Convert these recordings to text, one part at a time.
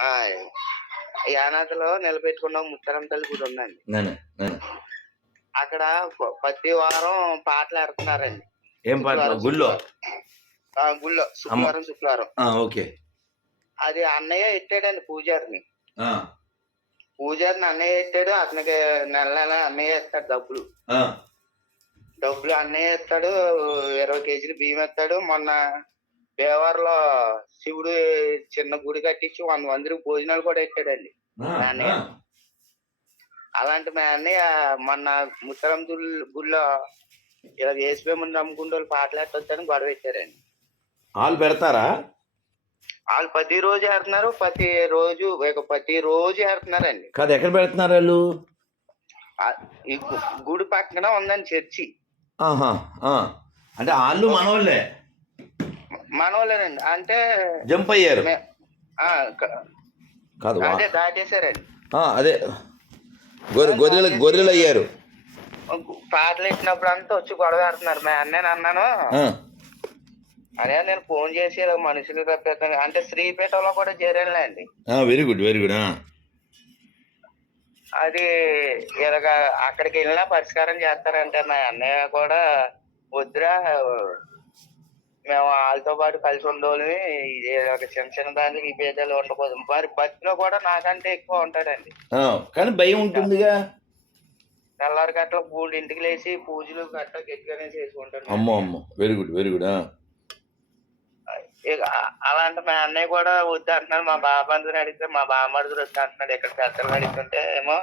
ఆ, యానాదిలో నిలబెట్టుకున్న ముత్తరం తల్లి గుడి ఉందండి. అక్కడ ప్రతి వారం పాటలు ఆడుతున్నారండి. ఏం పాట? గుళ్ళో? గుళ్ళో శుక్రవారం శుక్రవారం. ఓకే. అది అన్నయ్య ఎట్టాడండి పూజారిని? పూజారిని అన్నయ్య ఎట్టాడు? అతనికి నెల నెల అన్నయ్య ఇస్తాడు డబ్బులు. డబ్బులు అన్నయ్య ఇస్తాడు ఇరవై కేజీలు బియ్యం ఇస్తాడు మొన్న దేవారలో శివుడు చిన్న గుడి కట్టించి వంద మందికి భోజనాలు కూడా నాన్నయ్య. ఆ. అలాంటి మా అన్నయ్య మొన్న ముత్తరం గుళ్ళో ఇలా వేసిపోయి ముందు నమ్ముకుంటూ వాళ్ళు పాటలు ఎట్టొచ్చని గొడవ పెట్టారండి. వాళ్ళు పెడతారా? వాళ్ళు ప్రతి రోజు ఆడుతున్నారు ప్రతి రోజు ఇక ప్రతి రోజు ఆడుతున్నారండి. కాదు ఎక్కడ పెడుతున్నారు వాళ్ళు? గుడి పక్కన ఉందండి చర్చి. ఆహా, ఆ. అంటే వాళ్ళు మనోళ్ళే. మనోళ్ళేనండి. అంటే జంప్ అయ్యారు. కాదు అదే దాటేశారండి. అదే. గొర్రె గొర్రెలు గొర్రెలు అయ్యారు. పాటలు ఎట్టినప్పుడు అంతా వచ్చి గొడవ ఆడుతున్నారు. మా అన్నయ్య అన్నాను అదే నేను ఫోన్ చేసి ఇలా మనుషులు రప్పిస్తాను. అంటే శ్రీపేటలో కూడా చేరానులేండి. Very good very good. అది ఇలాగ అక్కడికి వెళ్ళినా పరిష్కారం చేస్తారంటే మా అన్నయ్య కూడా వద్దురా మేము వాళ్ళతో పాటు కలిసి ఉండోళ్ళని ఇది ఒక చిన్న చిన్న దానికి ఈ భేదాలు ఉండకూడదు. మరి భక్తిలో కూడా నాకంటే ఎక్కువ ఉంటాడండి. కానీ భయం ఉంటుందిగా. తెల్లారి గట్ల పూలు ఇంటికి లేచి పూజలు గట్ల గట్టిగానే చేసుకుంటాను. అమ్మో అమ్మో. వెరీ గుడ్ వెరీ గుడ్ అలాంటి మా అన్నయ్య కూడా వద్దు అంటున్నాడు. మా బాబాందుని అడిగితే మా బామ్మడుగురు వద్దు అంటున్నాడు. ఇక్కడ పెద్దలు అడుగుతుంటే ఏమో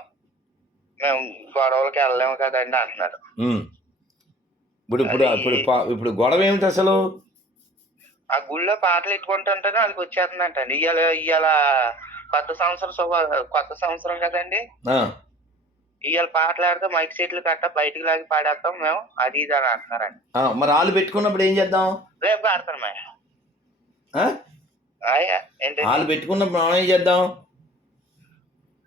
మేము గొడవలకి వెళ్ళలేము కదండి అంటున్నాడు. ఇప్పుడు ఇప్పుడు ఇప్పుడు ఇప్పుడు గొడవ ఏమిటి అసలు? ఆ గుళ్ళో పాటలు ఎట్టుకుంటుంటేనే వాళ్ళకి వచ్చేస్తుందంట. అండి ఇవాళ ఇవాళ కొత్త సంవత్సరం శుభ కొత్త సంవత్సరం కదండి. ఇవాళ పాటలు ఆడితే మైక్ సీట్లు కట్ట బయటికి లాగి పాడేస్తాం మేము. అది ఇది అని అంటున్నారండి మరి వాళ్ళు పెట్టుకున్నప్పుడు ఏం చేద్దాం? రేపు ఆడతాను మేము ఆ? అయ్యా ఏంటి? వాళ్ళు పెట్టుకున్నప్పుడు మనం ఏం చేద్దాం?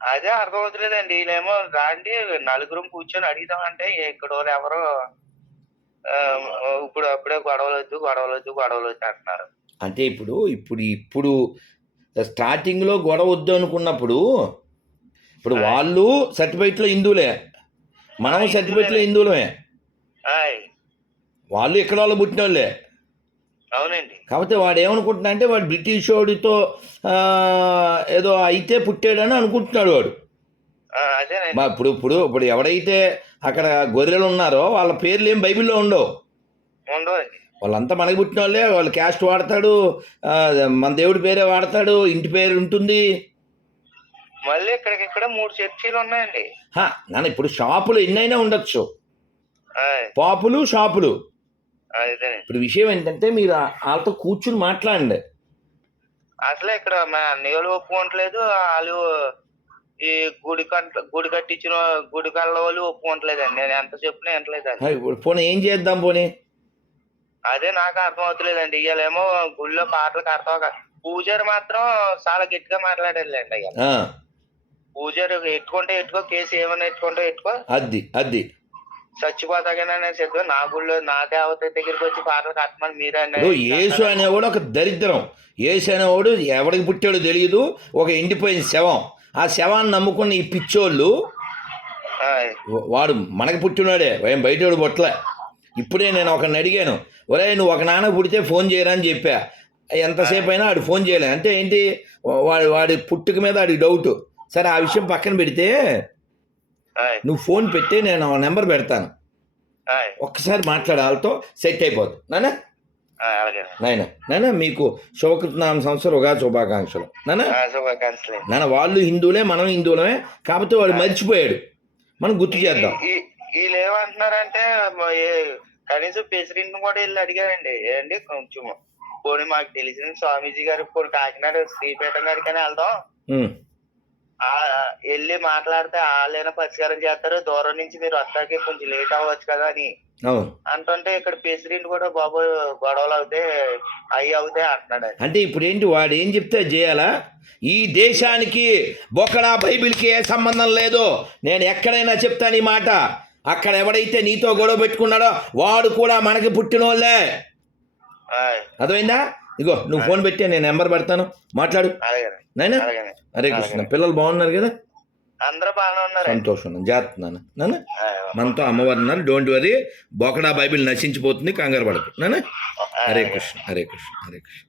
అదే అర్థం అవుతలేదండి వీళ్ళేమో రాండి నలుగురం కూర్చొని అడిగిదామంటే ఇక్కడ వాళ్ళు ఎవరు ఇప్పుడు అప్పుడే గొడవలు వద్దు గొడవలు వద్దు గొడవలు వద్దు అంటున్నారు. అంటే ఇప్పుడు ఇప్పుడు ఇప్పుడు స్టార్టింగ్లో గొడవ వద్దు అనుకున్నప్పుడు ఇప్పుడు వాళ్ళు సర్టిఫికెట్లో హిందువులే. మనం సర్టిఫికెట్లో హిందువులమే. వాళ్ళు ఇక్కడ వాళ్ళు పుట్టిన వాళ్ళే అవునండి. కాకపోతే వాడు ఏమనుకుంటున్నా అంటే వాడు బ్రిటిష్ వాడితో ఏదో అయితే పుట్టాడని అనుకుంటున్నాడు వాడు. మా ఇప్పుడు ఇప్పుడు ఇప్పుడు ఎవడైతే అక్కడ గొర్రెలు ఉన్నారో వాళ్ళ పేర్లు ఏం బైబిల్లో ఉండవు. వాళ్ళంతా మనకి పుట్టిన వాళ్ళే వాళ్ళు క్యాస్ట్ వాడతాడు మన దేవుడి పేరే వాడతాడు ఇంటి పేరు ఉంటుంది. మళ్ళీ ఇక్కడికి ఇక్కడ మూడు చర్చీలు ఉన్నాయండి. హా, నాన్న ఇప్పుడు షాపులు ఎన్నైనా ఉండొచ్చు. పాపులు షాపులు. ఇప్పుడు విషయం ఏంటంటే మీరు వాళ్ళతో కూర్చుని మాట్లాడండి. అసలు ఇక్కడ అన్నయ్యలు ఒప్పుకోవట్లేదు వాళ్ళు ఈ గుడి కంట గుడి కట్టించిన గుడి కళ్ళ వాళ్ళు ఒప్పుకోవట్లేదండి. నేను ఎంత చెప్పినా వింటలేదండి ఇప్పుడు పోనీ ఏం చేద్దాం పోనీ? అదే నాకు అర్థం అవుతలేదండి ఇవాళేమో గుళ్ళో పాటలకు అర్థం కాదు పూజారి మాత్రం చాలా గట్టిగా మాట్లాడారులేండి అయ్యా. పూజారి ఎట్టుకుంటే ఎట్టుకో కేసు ఏమైనా ఎట్టుకుంటే ఎట్టుకో. అది అది చచ్చిపోతాగానే సిద్ధం నా గుళ్ళో నా దేవత దగ్గరికి వచ్చి పాటలు కట్టమని మీరే యేసు అనేవాడు ఒక దరిద్రం. యేసు అనేవాడు ఎవడికి పుట్టాడో తెలియదు ఒక ఎండిపోయిన శవం. ఆ శవాన్ని నమ్ముకున్న ఈ పిచ్చోళ్ళు వాడు మనకి పుట్టినాడే ఏం బయటోడు పుట్టలే ఇప్పుడే నేను ఒకరిని అడిగాను ఒరే నువ్వు ఒక నాన్న పుడితే ఫోన్ చేయరా అని చెప్పా. ఎంతసేపు అయినా ఆడు ఫోన్ చేయలే. అంటే ఏంటి వాడి వాడి పుట్టుక మీద ఆడికి డౌట్ సరే ఆ విషయం పక్కన పెడితే నువ్వు ఫోన్ పెట్టి నేను ఆ నెంబర్ పెడతాను. ఒక్కసారి మాట్లాడే వాళ్ళతో సెట్ అయిపోతుంది నానా నాయన నాయన మీకు శుభకృతనామ సంవత్సరం ఉగాది శుభాకాంక్షలు. నాన్న ఆ, శుభాకాంక్షలు. నాన్న వాళ్ళు హిందువులే మనం హిందువులమే కాకపోతే వాడు మర్చిపోయాడు. మనం గుర్తు చేద్దాం. వీళ్ళు ఏమంటున్నారంటే కనీసం ప్రెసిడెంట్ కూడా వెళ్ళి అడిగారండి. ఏంటి కొంచెం పోనీ మాకు తెలిసిన స్వామీజీ గారు పోనీ కాకినాడ శ్రీపేట గారికైనా వెళ్దాం. వెళ్ళి మాట్లాడితే వాళ్ళైనా పరిష్కారం చేస్తారు? దూరం నుంచి మీరు వస్తాకి కొంచెం లేట్ అవ్వచ్చు కదా అని. అంటుంటే ఇక్కడ ప్రెసిడెంట్ కూడా బాబు గొడవలు అవుతాయి అవి అవుతాయి అంటున్నాడు అంటే ఇప్పుడు ఏంటి వాడు ఏం చెప్తే చేయాలా? ఈ దేశానికి బొక్కడా బైబిల్కి ఏ సంబంధం లేదు నేను ఎక్కడైనా చెప్తాను ఈ మాట. అక్కడ ఎవడైతే నీతో గొడవ పెట్టుకున్నాడో వాడు కూడా మనకి పుట్టినోళ్ళే. అర్థమైందా? ఇగో నువ్వు ఫోన్ పెట్టి నేను నెంబర్ పెడతాను. మాట్లాడు. నాయనా? హరే కృష్ణ పిల్లలు బాగున్నారు కదా? అందరూ బాగానే ఉన్నారు. సంతోషం జాగ్రత్త నాన్న. నాన్న మనతో అమ్మవారు ఉన్నారు డోంట్ వరీ బోకడా బైబిల్ నశించిపోతుంది కంగారు పడకు. నాన్న హరే కృష్ణ హరే కృష్ణ హరే కృష్ణ.